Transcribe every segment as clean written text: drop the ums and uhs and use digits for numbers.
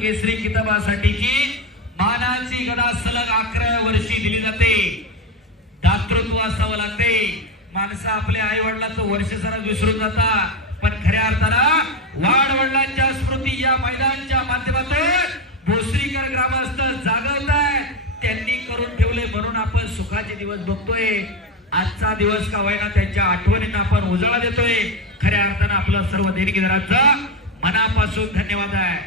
केसरी किताबासाठीची मानाची गदा सलग 11 वर्षी दिली जाते। दातृत्व असावं लागते। माणसं आपल्या आई वडिलांचं वर्ष जरा विसरून जाता, पण खऱ्या अर्थानं वाडवडिलांच्या स्मृती या मैदानाच्या माध्यमातून भोसरीकर ग्रामस्थ जागवतायत। त्यांनी करून ठेवले म्हणून आपण सुखाचे दिवस बघतोय। आजचा दिवस का होईना त्यांच्या आठवणींना आपण उजाळा देतोय। खऱ्या अर्थानं आपलं सर्व देणगीदारांचं मनापासून धन्यवाद आहे।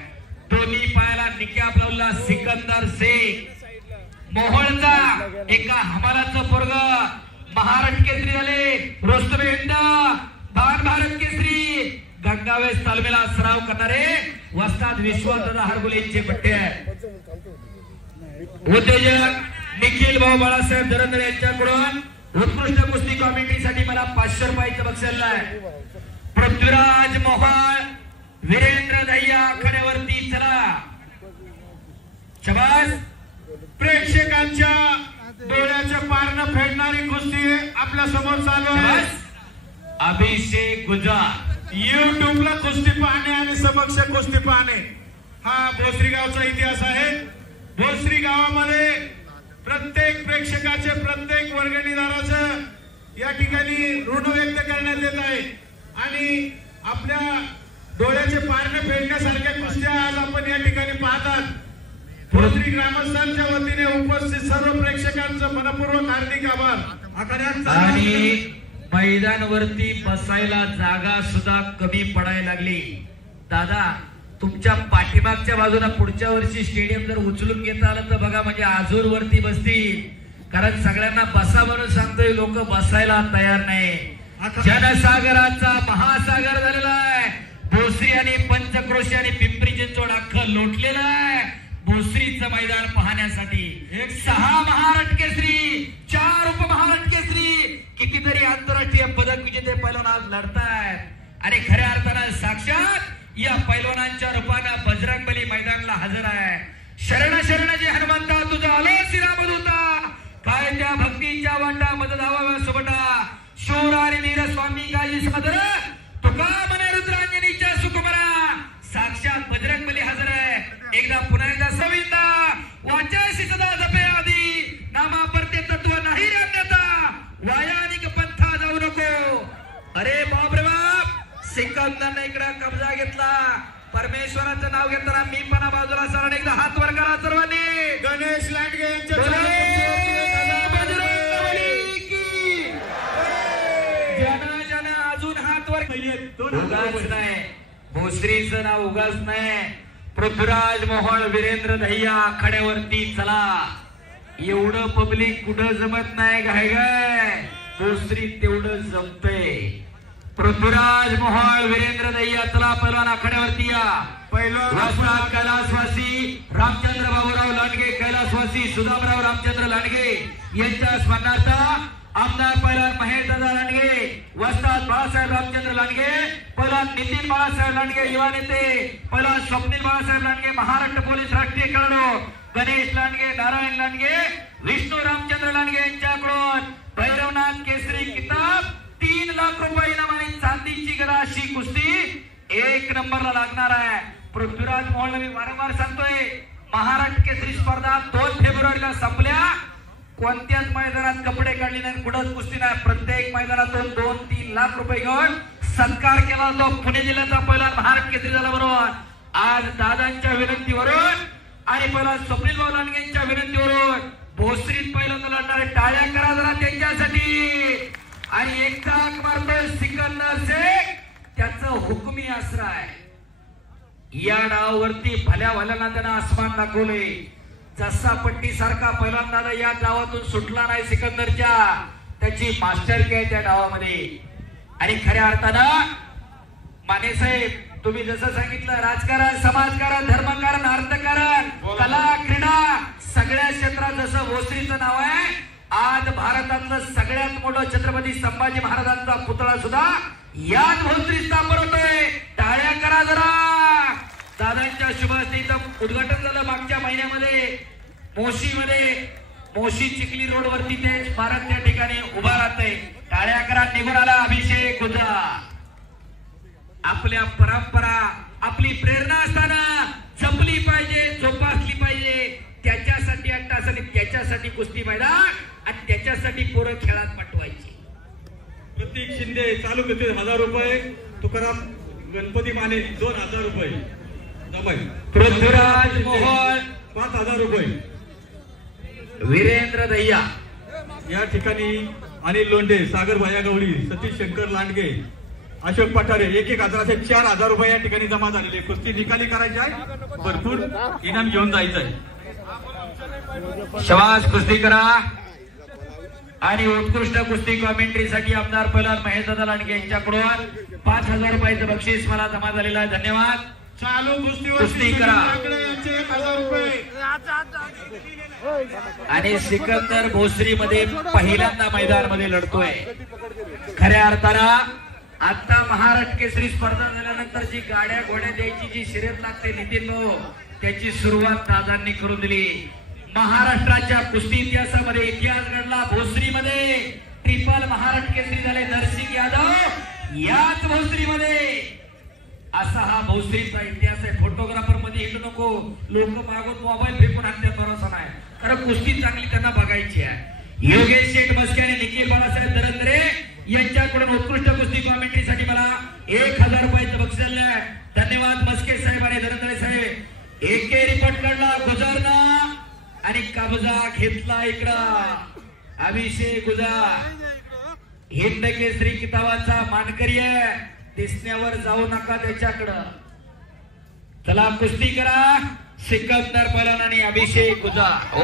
दोन्ही पायाला निकाब लावला सिकंदर शेख मोहोळचा एका हमालाचं पोरग महाराष्ट्र केसरी झाले। रोस्तम हिंद भारत केसरी गंगावेश तालमीला सराव करणारे वस्ताद विश्वदादा हरगुलेचे पट्टे आहे। उद्योजक निखिल भाऊ बाळासाहेब धरंदर यांच्याकडून उत्कृष्ट कुस्ती कॉमेंट्रीसाठी मला 500 रुपयाचं बक्षीस आहे। पृथ्वीराज मोहोळ वीरेंद्र दहिया खड्यावरती चला। शाबास। प्रेक्षकांच्या डोळ्याच्या पारणं फेडणारी कुस्ती आपल्या समोर चालू आहे। अभिषेक गुजर युट्यूबला कुस्ती पाहणे आणि समक्ष कुस्ती पाहणे हा भोसरी गावचा इतिहास आहे। भोसरी गावामध्ये प्रत्येक प्रेक्षकाचे प्रत्येक वर्गणीदाराचं या ठिकाणी ऋण व्यक्त करण्यात येत आहे आणि आपल्या डोळ्याचे पारणे फेडण्यासारख्या कुस्त्या आज आपण या ठिकाणी पाहतात। भोसरी ग्रामस्थांच्या वतीने उपस्थित सर्व प्रेक्षकांचं मनपूर्वक हार्दिक आभार। आणि मैदानावरती बसायला जागा सुद्धा कमी पडायला लागली। दादा तुमच्या पाठीमागच्या बाजूला पुढच्या वर्षी स्टेडियम जर उचलून घेता आलं तर बघा, म्हणजे आजूर वरती बसतील। कारण सगळ्यांना बसा म्हणून सांगतोय, लोक बसायला तयार नाही। जनसागराचा महासागर झालेला आहे। भोसरी आणि पंचक्रोशी आणि पिंपरी चिंचवड अख्खं लोटलेलं आहे भोसरीचं मैदान पाहण्यासाठी। 6 महाराष्ट्र केसरी, 4 उपमहाराष्ट्र केसरी, कितीतरी आंतरराष्ट्रीय पदक विजेते पैलवान आज लढतायत आणि खऱ्या अर्थानं साक्षात या पैलवानांच्या रूपानं बजरंगबली मैदानाला हजर आहे। शरण शरण जे हनुमंता तुझा आलो श्रीराम दूता, काय त्या भक्तीच्या वाटा मद धावा सुबटा, शूर आणि वीर स्वामी काही सादर तुका मने रुद्रांजनीच्या सुकुमारा, साक्षात बजरंगबली हजर आहे। एकदा पुन्हा एकदा सविता वाचाशी सदा जपे आधी, नामा परते तत्व नाही अन्यथा, वायानिक पंथा जाऊ नको। अरे बाप रे बाप, सिकंदरने इकडे कब्जा घेतला। परमेश्वराचं नाव घेताना मी पण बाजूला सरांनी एकदा हात वर करा सर्वांनी। गणेश लांडगे यांच्या जन अजून हात वर उगाच नाही, भोसरीचं नाव उगाच नाही। पृथ्वीराज मोहोळ वीरेंद्र दहिया खड्यावरती चला। एवढं पब्लिक कुठं जमत नाही, काय काय भोसरी तेवढं जमतंय। पृथ्वीराज मोहोळ वीरेंद्र दहिया चला, पैलवान आखाड्यावरती या। पैलवान कैलासवासी रामचंद्र बाबूराव लांडगे, कैलासवासी सुदामराव रामचंद्र लांडगे यांच्या स्मरणार्थ आमदार पैलवान महेश दादा लांडगे, वस्ताद बाळासाहेब रामचंद्र लांडगे, पैलवान नितीन बाळासाहेब लांडगे युवा नेते, पैलवान स्वप्नील बाळासाहेब लांडगे महाराष्ट्र पोलीस राष्ट्रीय खेळाडू, गणेश लांडगे, नारायण लांडगे, विष्णू रामचंद्र लांडगे यांच्याकडून भैरवनाथ केसरी किताब 3 लाख रुपये इनाम आणि चांदीची गदा अशी कुस्ती 1 नंबरला लागणार आहे। पृथ्वीराज मोहोळ मी वारंवार सांगतोय, महाराष्ट्र केसरी स्पर्धा 2 फेब्रुवारीला संपल्या। कोणत्याच मैदानात कपडे काढले नाही, कुठंच कुस्ती नाही। प्रत्येक मैदानातून 2-3 लाख रुपये घेऊन सत्कार केला जातो। पुणे जिल्ह्याचा पहिला महाराष्ट्र केसरी झाला बरोबर। आज दादांच्या विनंतीवरून आणि पहिला स्वप्नील भाऊ लांडगेंच्या विनंतीवरून भोसरीत पहिल्यांदा लढणारे टाळ्या करा जरा त्यांच्यासाठी। आणि एकदा मारतोय सिकंदर शेख, त्याचं हुकमी आसरा आहे। या डावावरती भल्या भल्याना त्यांना आसमान दाखवले। जसा पट्टी सारखा पहिल्यांदा या डावातून सुटला नाही सिकंदरच्या, त्याची मास्टरकी आहे त्या डावामध्ये। आणि खऱ्या अर्थानं माने साहेब तुम्ही जसं सांगितलं, राजकारण, समाजकारण, धर्मकारण, अर्थकारण, कला, क्रीडा सगळ्या क्षेत्रात जसं भोसरीचं नाव आहे, आज भारतातलं सगळ्यात मोठं छत्रपती संभाजी महाराजांचा पुतळा सुद्धा याच भोसरीत स्थापन होतोय। टाळ्या करा जरा। दादांच्या शुभहस्तीचं उद्घाटन झालं मागच्या महिन्यामध्ये मोशीमध्ये, मोशी चिखली रोड वरती ते स्मारक त्या ठिकाणी उभा राहतंय। टाळ्या करा। निघून आला अभिषेक गुजर। आपल्या परंपरा, आपली प्रेरणा असताना जपली पाहिजे। त्याच्यासाठी कुस्ती मैदान आणि त्याच्यासाठी पोरं खेळात पाठवायची. प्रतीक शिंदे चालू करते 1000 रुपये, तुकाराम गणपती माने 2000 रुपये, पृथ्वीराज मोहोळ 5000 रुपये, वीरेंद्र दहिया या ठिकाणी अनिल लोंढे, सागर भाया गवळी, सतीश शंकर लांडगे, अशोक पठारे 1000 असे 4000 रुपये या ठिकाणी जमा झालेले. कुस्ती निकाली करायची आहे, भरपूर इनाम घेऊन जायचं आहे. शबास कुस्ती करा. आणि उत्कृष्ट कुस्ती कॉमेंट्रीसाठी आमदार पैलवान महेशदादा लांडगे यांच्याकडून 5000 रुपयाचं बक्षीस मला जमा झालेलं आहे. धन्यवाद. चालू कुस्ती करा. 1000 रुपये. आणि सिकंदर भोसरी मध्ये पहिल्यांदा मैदानामध्ये लढतोय. खऱ्या अर्थानं आता महाराष्ट्र केसरी स्पर्धा झाल्यानंतर जी गाड्या घोड्या द्यायची जी शर्यत लागते नितीन भाऊ, त्याची सुरुवात दादांनी करून दिली. महाराष्ट्राच्या कुस्ती इतिहासामध्ये इतिहास घडला. भोसरीमध्ये ट्रिपल महाराष्ट्र केसरी झाले नरसिंग यादव याच भोसरीमध्ये. असा हा भोसरीचा इतिहास आहे. फोटोग्राफर मध्ये हिंडू नको, लोक मागून मोबाईल फेकून आणतात भरोसा नाही, कारण कुस्ती चांगली त्यांना बघायची आहे. योगेश शेठ मस्के आणि निखिल बाळासाहेब दरंदरे यांच्याकडून उत्कृष्ट कुस्ती कॉमेंट्रीसाठी मला 1000 रुपयाचं बक्षीस आहे. धन्यवाद मस्के साहेब आणि दरंदरे साहेब. एकेरी पटकडला गुजरना आणि कब्जा घेतला इकडं अभिषेक गुजार. हिंद केसरी किताबाचा मानकरी आहे, दिसण्यावर जाऊ नका त्याच्याकडं. चला कुस्ती करा. सिकंदर पैलवान आणि अभिषेक गुजार.